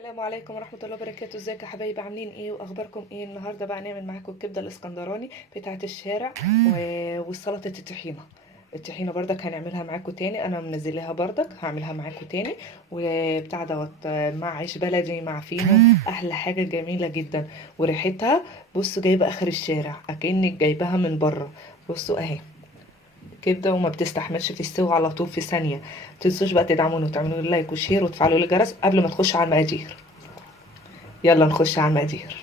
السلام عليكم ورحمة الله وبركاته. ازيكم يا حبايبي؟ عاملين ايه واخباركم ايه؟ النهارده بقى نعمل معاكم الكبده الاسكندراني بتاعه الشارع والسلطه الطحينه. الطحينه بردك هنعملها معاكم تاني، انا منزلاها بردك هعملها معاكم تاني. وبتاع دوت مع عيش بلدي مع فينو، احلى حاجه جميله جدا. وريحتها بصوا جايبه اخر الشارع اكنك جايباها من بره. بصوا اهي كبده وما بتستحملش تستوي على طول في ثانيه. متنسوش بقى تدعموني وتعملوا لي لايك وشير وتفعلوا لي الجرس قبل ما تخشوا على المقادير. يلا نخش على المقادير.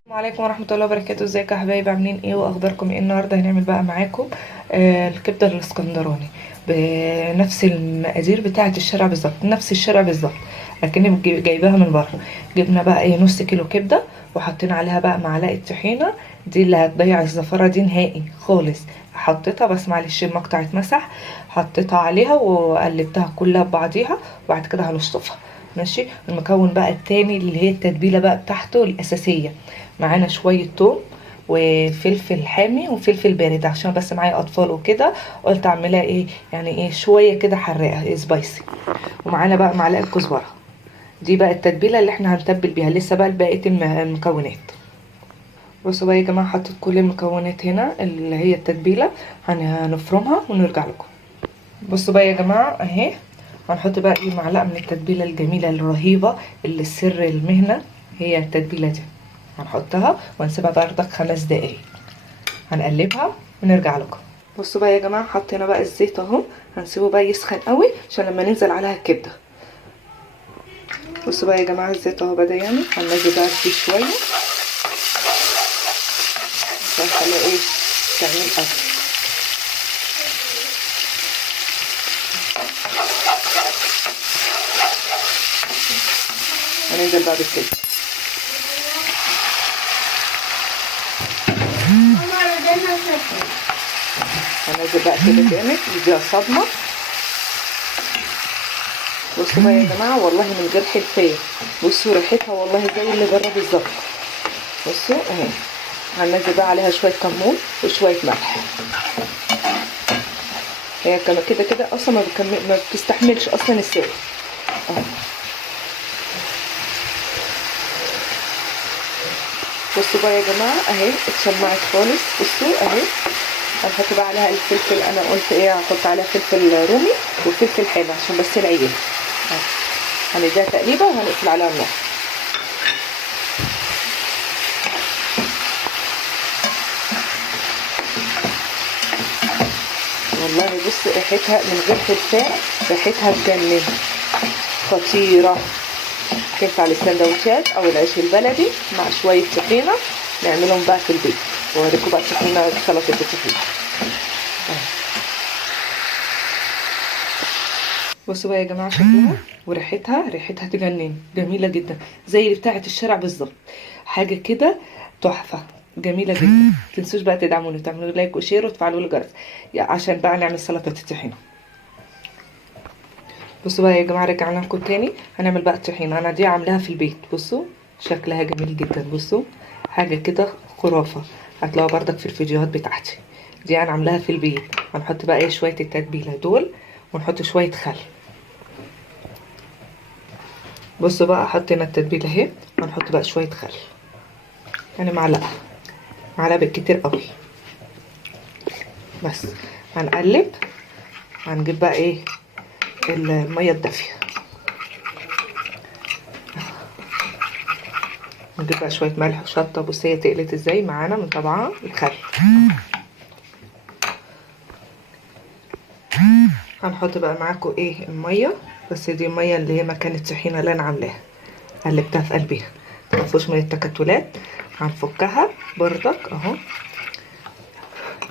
السلام عليكم ورحمه الله وبركاته. ازيكم يا حبايبي؟ عاملين ايه واخباركم ايه؟ النهارده هنعمل بقى معاكم الكبده الاسكندراني بنفس المقادير بتاعه الشارع بالظبط، نفس الشارع بالظبط لكني جايباها من بره. جبنا بقى ايه نص كيلو كبده وحطينا عليها بقى معلقه طحينه، دي اللي هتضيع الزفاره دي نهائي خالص. حطيتها بس معلش المقطع اتمسح، حطيتها عليها وقلبتها كلها ببعضيها وبعد كده هنشطفها. ماشي. المكون بقى التاني اللي هي التتبيله بقى بتاعته الاساسيه، معانا شويه توم وفلفل حامي وفلفل بارد عشان بس معايا اطفال وكده، قلت اعملها ايه يعني ايه شويه كده حراقه إيه سبايسي. ومعانا بقى معلقه كزبره. دي بقى التتبيله اللي احنا هنتبل بيها، لسه بقى بقيه المكونات. بصوا بقى يا جماعه حطيت كل المكونات هنا اللي هي التتبيله، هنفرمها ونرجع لكم. بصوا بقى يا جماعه اهي هنحط بقى ايه معلقه من التتبيله الجميله الرهيبه اللي سر المهنه هي التتبيله دي. هنحطها ونسيبها بردك 5 دقايق، هنقلبها ونرجع لكم. بصوا بقى يا جماعه حطينا بقى الزيت اهو، هنسيبه بقى يسخن قوي عشان لما ننزل عليها الكبده. بصوا بقى يا جماعه الزيت اهو بدا يعمل، هننزل بقى فيه شويه عشان نخليها ايه تعمل اكل. هننزل بقى بالكبده. هننزل بقى كده جامد يديها صدمه. بصوا بقى يا جماعه والله من غير حلفيه، بصوا ريحتها والله زي اللي بره بالظبط. بصوا اهي هننزل بقى عليها شويه كمون وشويه ملح. هي كده كده اصلا ما بتستحملش اصلا السوا اهو. بصوا بقى يا جماعه اهي اتشمعت خالص. بصوا اهي هنحط بقى عليها الفلفل، انا قلت ايه هحط عليها فلفل رومي وفلفل حامي عشان بس العيون. هنديها تقليبه وهنقفل عليها النار. والله بص ريحتها من غير حلفان ريحتها تجنن، خطيره. تنفع للسندوتشات او العيش البلدي مع شويه طحينه نعملهم بقى في البيت، واوريكم بقى الطحينه سلطه الطحينه. بصوا بقى يا جماعه شكلها وريحتها تجنن، جميله جدا زي بتاعه الشارع بالظبط، حاجه كده تحفه جميله جدا. متنسوش بقى تدعموني وتعملوا لايك وشير وتفعلوا الجرس عشان بقى نعمل سلطه الطحينه. بصوا بقى يا جماعه رجعنا لكم تاني، هنعمل بقى الطحينه. انا دي عاملاها في البيت، بصوا شكلها جميل جدا، بصوا حاجه كده خرافه، هتلاقوها بردك في الفيديوهات بتاعتي. دي انا عاملاها في البيت. هنحط بقى ايه شويه التتبيله دول ونحط شويه خل. بصوا بقى حطينا التتبيله اهي، هنحط بقى شويه خل يعني معلقه بالكتير قوي بس. هنقلب، هنجيب بقى ايه الميه الدافيه، نجيب بقى شويه ملح وشطه. بص هي تقلت ازاي معانا من طبعها الخل. هنحط بقى معاكم ايه الميه، بس دي الميه اللي هي مكان الطحينه اللي انا عاملاها قلبتها في قلبيها، مفيهوش من التكتلات. هنفكها بردك اهو.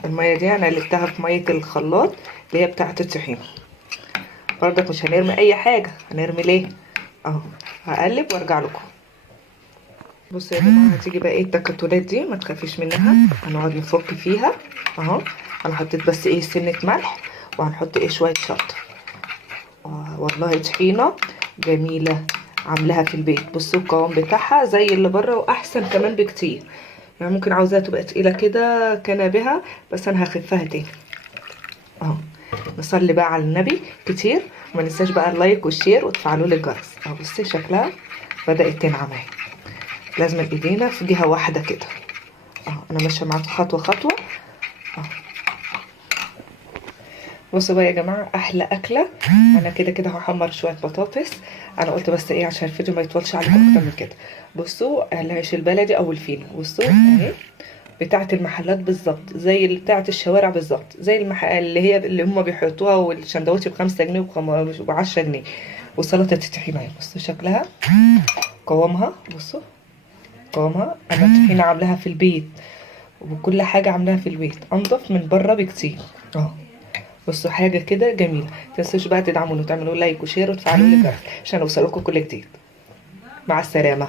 الميه دي انا قلبتها في ميه الخلاط اللي هي بتاعه الطحينه بردك، مش هنرمي اي حاجه، هنرمي ليه اهو. هقلب وارجع لكم. بصوا يا جماعه هتيجي بقى ايه التكتلات دي ما تخافيش منها، هنقعد نفك فيها اهو. انا حطيت بس ايه سنه ملح وهنحط ايه شويه شطه. والله طحينه جميله عاملاها في البيت. بصوا القوام بتاعها زي اللي بره واحسن كمان بكتير. يعني ممكن عاوزاها تبقى تقيله كده كان بها، بس انا هخفها تاني اهو. نصلي بقى على النبي كتير، وما ننساش بقى اللايك والشير وتفعلوا لي الجرس. اهو بصي شكلها بدأت تنعم اهي. لازم ايدينا في جهة واحدة كده. اهو انا ماشية معاكم خطوة خطوة اهو. بصوا بقى يا جماعة، احلى اكلة. انا كده كده هحمر شوية بطاطس. انا قلت بس ايه عشان الفيديو ما يطولش عليكم اكتر من كده. بصوا العيش البلدي او الفينو، بصوا اهي بتاعة المحلات بالظبط، زي اللي بتاعة الشوارع بالظبط، زي اللي هي اللي هم بيحطوها، والشندوتش ب5 جنيه و10 جنيه. وسلطة الطحينة اهي، بصوا شكلها، قوامها، بصوا قوامها. انا الطحينة عاملاها في البيت، وكل حاجة عاملاها في البيت انضف من بره بكتير. اه بصوا حاجة كده جميلة. متنسوش بقى تدعموني وتعملوا لايك وشير وتفعلوا لي الجرس عشان اوصلكوا كل جديد. مع السلامة.